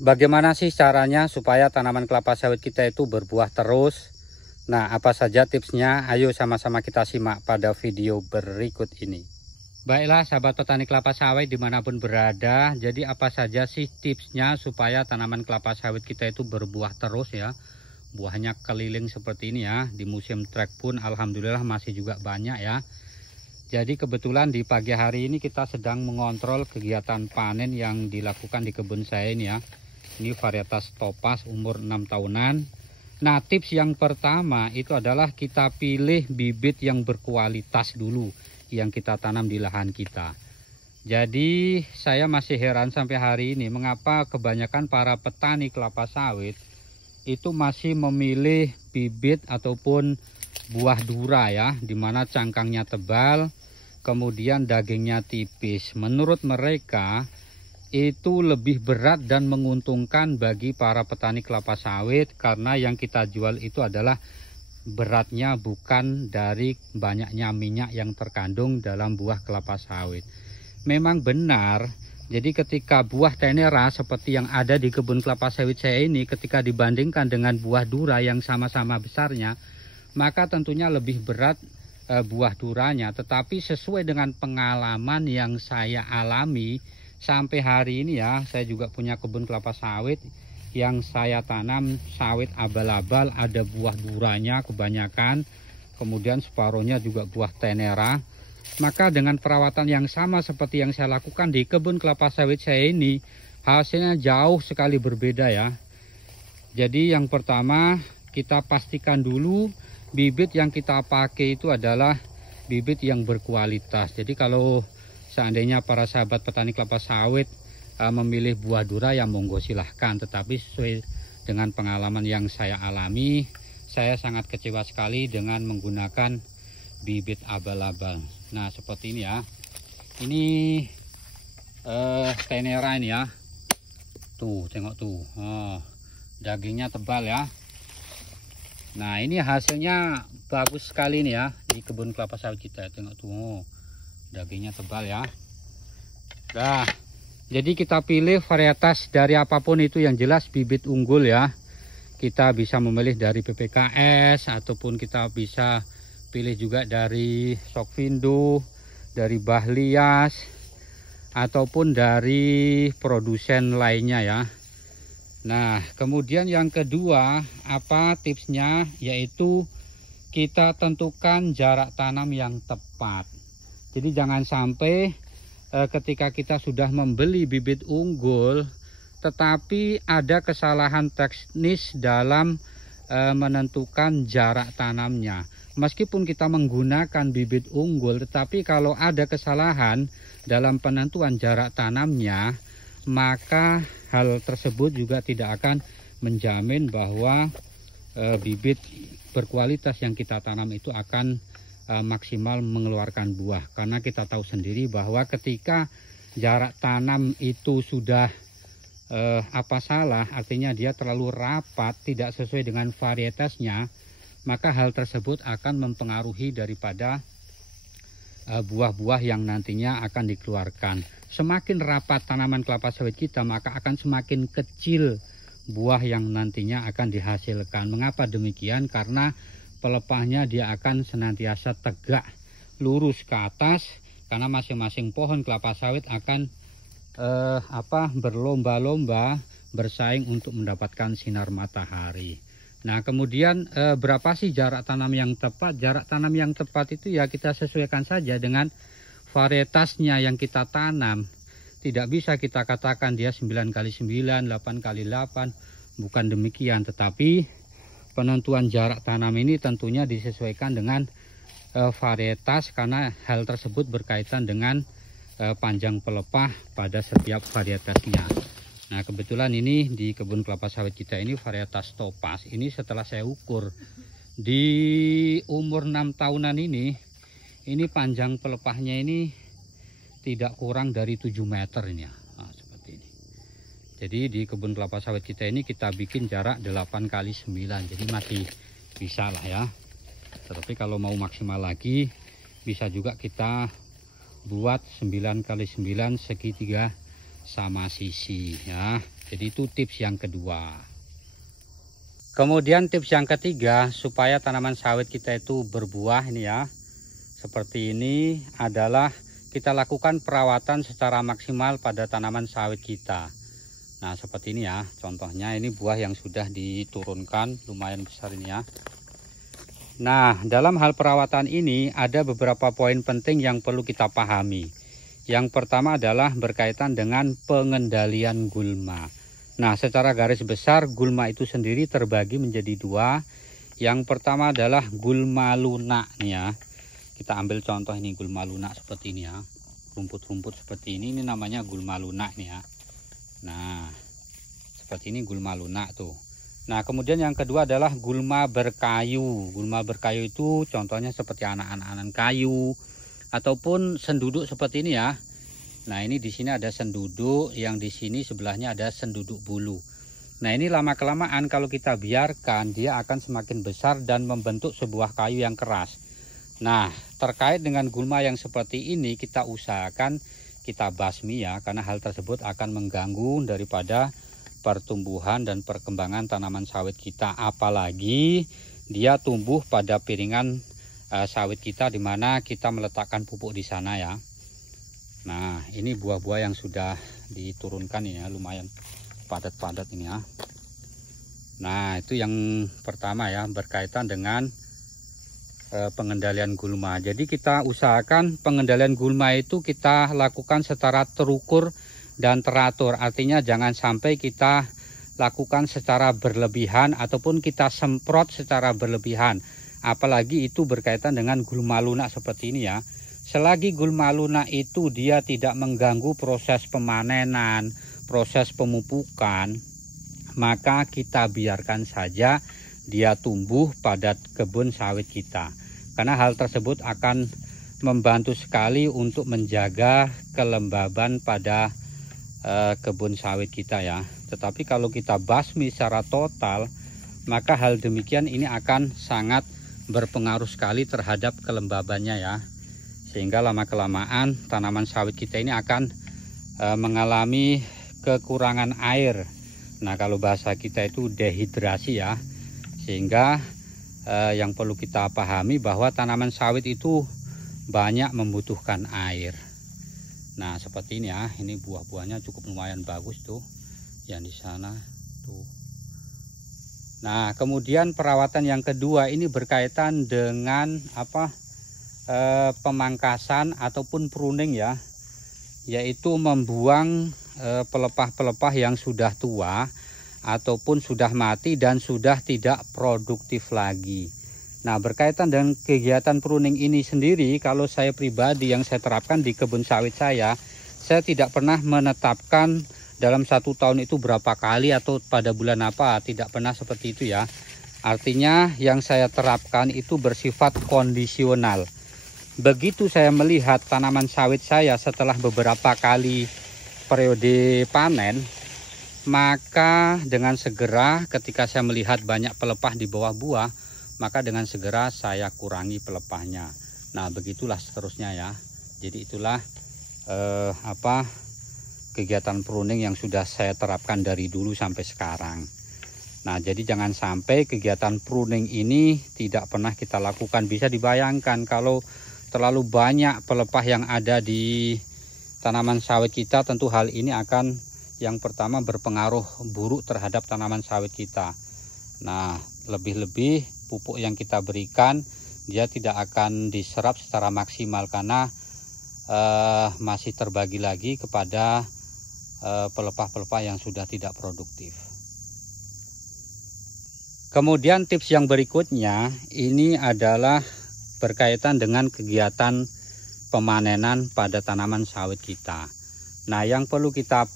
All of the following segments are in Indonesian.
Bagaimana sih caranya supaya tanaman kelapa sawit kita itu berbuah terus? Nah, apa saja tipsnya? Ayo sama-sama kita simak pada video berikut ini. Baiklah sahabat petani kelapa sawit dimanapun berada, jadi apa saja sih tipsnya supaya tanaman kelapa sawit kita itu berbuah terus ya? Buahnya keliling seperti ini ya. Di musim trek pun alhamdulillah masih juga banyak ya. Jadi kebetulan di pagi hari ini kita sedang mengontrol kegiatan panen yang dilakukan di kebun saya ini ya. Ini varietas Topaz umur 6 tahunan. Nah, tips yang pertama itu adalah kita pilih bibit yang berkualitas dulu yang kita tanam di lahan kita. Jadi saya masih heran sampai hari ini mengapa kebanyakan para petani kelapa sawit itu masih memilih bibit ataupun buah dura ya, dimana cangkangnya tebal, kemudian dagingnya tipis. Menurut mereka itu lebih berat dan menguntungkan bagi para petani kelapa sawit karena yang kita jual itu adalah beratnya, bukan dari banyaknya minyak yang terkandung dalam buah kelapa sawit. Memang benar. Jadi ketika buah tenera seperti yang ada di kebun kelapa sawit saya ini, ketika dibandingkan dengan buah dura yang sama-sama besarnya, maka tentunya lebih berat buah duranya. Tetapi sesuai dengan pengalaman yang saya alami sampai hari ini ya, saya juga punya kebun kelapa sawit yang saya tanam sawit abal-abal, ada buah duranya kebanyakan, kemudian separuhnya juga buah tenera. Maka dengan perawatan yang sama seperti yang saya lakukan di kebun kelapa sawit saya ini, hasilnya jauh sekali berbeda ya. Jadi yang pertama kita pastikan dulu bibit yang kita pakai itu adalah bibit yang berkualitas. Jadi kalau seandainya para sahabat petani kelapa sawit memilih buah dura, ya monggo silahkan. Tetapi sesuai dengan pengalaman yang saya alami, saya sangat kecewa sekali dengan menggunakan bibit abal-abal. Nah seperti ini ya. Ini tenera ini ya. Tuh tengok tuh. Dagingnya tebal ya. Nah ini hasilnya bagus sekali nih ya di kebun kelapa sawit kita. Tengok tuh, dagingnya tebal ya. Nah, jadi kita pilih varietas dari apapun itu, yang jelas bibit unggul ya. Kita bisa memilih dari PPKS ataupun kita bisa pilih juga dari Sokvindo, dari Bahlias, ataupun dari produsen lainnya ya. Nah, kemudian yang kedua, apa tipsnya? Yaitu kita tentukan jarak tanam yang tepat. Jadi jangan sampai ketika kita sudah membeli bibit unggul, tetapi ada kesalahan teknis dalam menentukan jarak tanamnya. Meskipun kita menggunakan bibit unggul, tetapi kalau ada kesalahan dalam penentuan jarak tanamnya, maka hal tersebut juga tidak akan menjamin bahwa bibit berkualitas yang kita tanam itu akan maksimal mengeluarkan buah. Karena kita tahu sendiri bahwa ketika jarak tanam itu sudah salah, artinya dia terlalu rapat, tidak sesuai dengan varietasnya, maka hal tersebut akan mempengaruhi daripada buah-buah yang nantinya akan dikeluarkan. Semakin rapat tanaman kelapa sawit kita, maka akan semakin kecil buah yang nantinya akan dihasilkan. Mengapa demikian? Karena pelepahnya dia akan senantiasa tegak lurus ke atas, karena masing-masing pohon kelapa sawit akan berlomba-lomba bersaing untuk mendapatkan sinar matahari. Nah kemudian berapa sih jarak tanam yang tepat? Jarak tanam yang tepat itu ya kita sesuaikan saja dengan varietasnya yang kita tanam. Tidak bisa kita katakan dia 9x9, 8x8, bukan demikian. Tetapi penentuan jarak tanam ini tentunya disesuaikan dengan varietas, karena hal tersebut berkaitan dengan panjang pelepah pada setiap varietasnya. Nah kebetulan ini di kebun kelapa sawit kita ini varietas Topaz. Ini setelah saya ukur di umur 6 tahunan ini panjang pelepahnya ini tidak kurang dari 7 meter ini ya. Nah, seperti ini. Jadi di kebun kelapa sawit kita ini kita bikin jarak 8x9. Jadi masih bisa lah ya. Tetapi kalau mau maksimal lagi bisa juga kita buat 9x9 segitiga sama sisi ya. Jadi itu tips yang kedua. Kemudian tips yang ketiga supaya tanaman sawit kita itu berbuah ini ya, seperti ini adalah kita lakukan perawatan secara maksimal pada tanaman sawit kita. Nah seperti ini ya, contohnya ini buah yang sudah diturunkan lumayan besar ini ya. Nah dalam hal perawatan ini ada beberapa poin penting yang perlu kita pahami. Yang pertama adalah berkaitan dengan pengendalian gulma. Nah secara garis besar gulma itu sendiri terbagi menjadi dua. Yang pertama adalah gulma lunak nih ya. Kita ambil contoh ini gulma lunak seperti ini ya. Rumput-rumput seperti ini namanya gulma lunak nih ya. Nah seperti ini gulma lunak tuh. Nah kemudian yang kedua adalah gulma berkayu. Gulma berkayu itu contohnya seperti anak-anak kayu ataupun senduduk seperti ini ya. Nah ini di sini ada senduduk, yang di sini sebelahnya ada senduduk bulu. Nah ini lama kelamaan kalau kita biarkan dia akan semakin besar dan membentuk sebuah kayu yang keras. Nah terkait dengan gulma yang seperti ini kita usahakan kita basmi ya, karena hal tersebut akan mengganggu daripada pertumbuhan dan perkembangan tanaman sawit kita, apalagi dia tumbuh pada piringan sawit kita di mana kita meletakkan pupuk di sana ya. Nah ini buah-buah yang sudah diturunkan ini ya, lumayan padat-padat ini ya. Nah itu yang pertama ya, berkaitan dengan pengendalian gulma. Jadi kita usahakan pengendalian gulma itu kita lakukan secara terukur dan teratur. Artinya jangan sampai kita lakukan secara berlebihan ataupun kita semprot secara berlebihan. Apalagi itu berkaitan dengan gulma lunak seperti ini ya. Selagi gulma lunak itu dia tidak mengganggu proses pemanenan, proses pemupukan, maka kita biarkan saja dia tumbuh pada kebun sawit kita. Karena hal tersebut akan membantu sekali untuk menjaga kelembaban pada kebun sawit kita ya. Tetapi kalau kita basmi secara total, maka hal demikian ini akan sangat berpengaruh sekali terhadap kelembabannya ya, sehingga lama-kelamaan tanaman sawit kita ini akan mengalami kekurangan air. Nah kalau bahasa kita itu dehidrasi ya, sehingga yang perlu kita pahami bahwa tanaman sawit itu banyak membutuhkan air. Nah seperti ini ya, ini buah-buahnya cukup lumayan bagus tuh yang di sana tuh. Nah kemudian perawatan yang kedua ini berkaitan dengan pemangkasan ataupun pruning ya, yaitu membuang pelepah-pelepah yang sudah tua ataupun sudah mati dan sudah tidak produktif lagi. Nah berkaitan dengan kegiatan pruning ini sendiri, kalau saya pribadi yang saya terapkan di kebun sawit saya tidak pernah menetapkan dalam 1 tahun itu berapa kali atau pada bulan apa, tidak pernah seperti itu ya. Artinya yang saya terapkan itu bersifat kondisional. Begitu saya melihat tanaman sawit saya setelah beberapa kali periode panen, maka dengan segera ketika saya melihat banyak pelepah di bawah buah, maka dengan segera saya kurangi pelepahnya. Nah begitulah seterusnya ya. Jadi itulah kegiatan pruning yang sudah saya terapkan dari dulu sampai sekarang. Nah jadi jangan sampai kegiatan pruning ini tidak pernah kita lakukan. Bisa dibayangkan kalau terlalu banyak pelepah yang ada di tanaman sawit kita, tentu hal ini akan yang pertama berpengaruh buruk terhadap tanaman sawit kita. Nah lebih-lebih pupuk yang kita berikan dia tidak akan diserap secara maksimal karena masih terbagi lagi kepada pelepah-pelepah yang sudah tidak produktif. Kemudian tips yang berikutnya ini adalah berkaitan dengan kegiatan pemanenan pada tanaman sawit kita. Nah yang perlu kita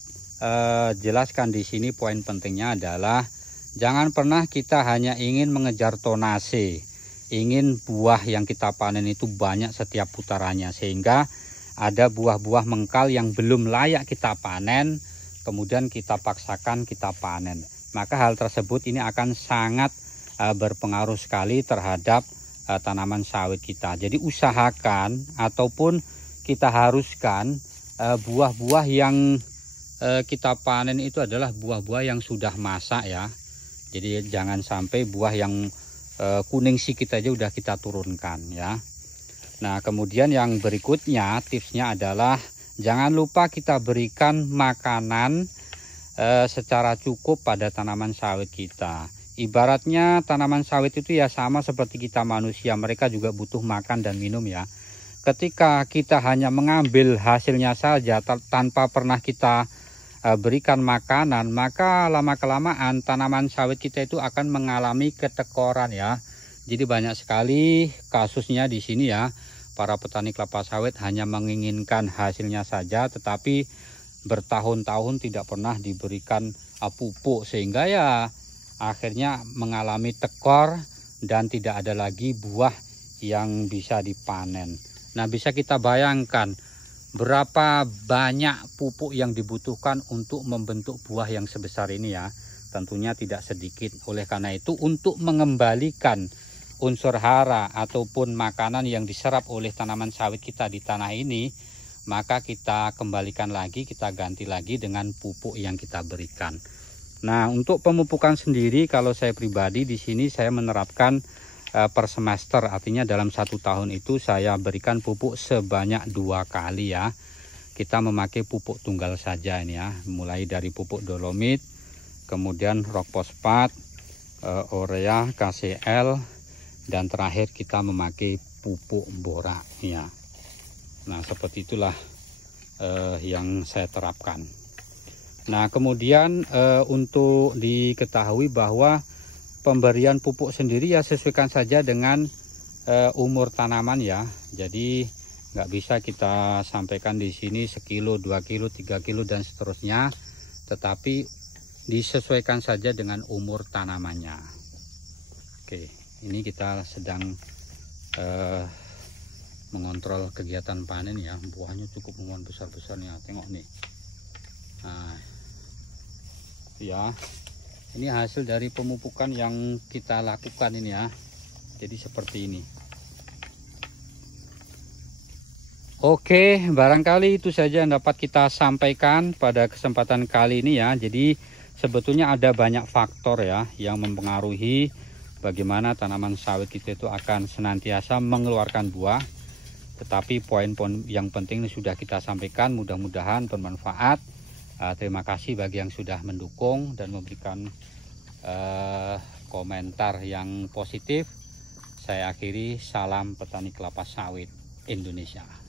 jelaskan di sini poin pentingnya adalah jangan pernah kita hanya ingin mengejar tonase, ingin buah yang kita panen itu banyak setiap putarannya, sehingga ada buah-buah mengkal yang belum layak kita panen, kemudian kita paksakan kita panen. Maka hal tersebut ini akan sangat berpengaruh sekali terhadap tanaman sawit kita. Jadi usahakan ataupun kita haruskan buah-buah yang kita panen itu adalah buah-buah yang sudah masak ya. Jadi jangan sampai buah yang kuning sikit aja udah kita turunkan ya. Nah kemudian yang berikutnya tipsnya adalah jangan lupa kita berikan makanan secara cukup pada tanaman sawit kita. Ibaratnya tanaman sawit itu ya sama seperti kita manusia, mereka juga butuh makan dan minum ya. Ketika kita hanya mengambil hasilnya saja tanpa pernah kita berikan makanan, maka lama-kelamaan tanaman sawit kita itu akan mengalami ketekoran ya. Jadi banyak sekali kasusnya di sini ya. Para petani kelapa sawit hanya menginginkan hasilnya saja, tetapi bertahun-tahun tidak pernah diberikan pupuk, sehingga ya akhirnya mengalami tekor dan tidak ada lagi buah yang bisa dipanen. Nah, bisa kita bayangkan berapa banyak pupuk yang dibutuhkan untuk membentuk buah yang sebesar ini ya. Tentunya tidak sedikit. Oleh karena itu, untuk mengembalikan unsur hara ataupun makanan yang diserap oleh tanaman sawit kita di tanah ini, maka kita kembalikan lagi, kita ganti lagi dengan pupuk yang kita berikan. Nah, untuk pemupukan sendiri, kalau saya pribadi di sini saya menerapkan per semester, artinya dalam 1 tahun itu saya berikan pupuk sebanyak 2 kali ya. Kita memakai pupuk tunggal saja ini ya, mulai dari pupuk dolomit, kemudian rock fosfat, urea, KCl, dan terakhir kita memakai pupuk borak ya. Nah, seperti itulah yang saya terapkan. Nah, kemudian untuk diketahui bahwa pemberian pupuk sendiri ya sesuaikan saja dengan umur tanaman ya. Jadi nggak bisa kita sampaikan di sini sekilo, 2 kilo, 3 kilo dan seterusnya, tetapi disesuaikan saja dengan umur tanamannya. Oke, ini kita sedang mengontrol kegiatan panen ya. Buahnya cukup lumayan besar-besar nih, tengok nih. Nah, ya, ini hasil dari pemupukan yang kita lakukan ini ya. Jadi seperti ini. Oke, barangkali itu saja yang dapat kita sampaikan pada kesempatan kali ini ya. Jadi sebetulnya ada banyak faktor ya yang mempengaruhi bagaimana tanaman sawit kita itu akan senantiasa mengeluarkan buah. Tetapi poin-poin yang penting ini sudah kita sampaikan, mudah-mudahan bermanfaat. Terima kasih bagi yang sudah mendukung dan memberikan komentar yang positif. Saya akhiri, salam petani kelapa sawit Indonesia.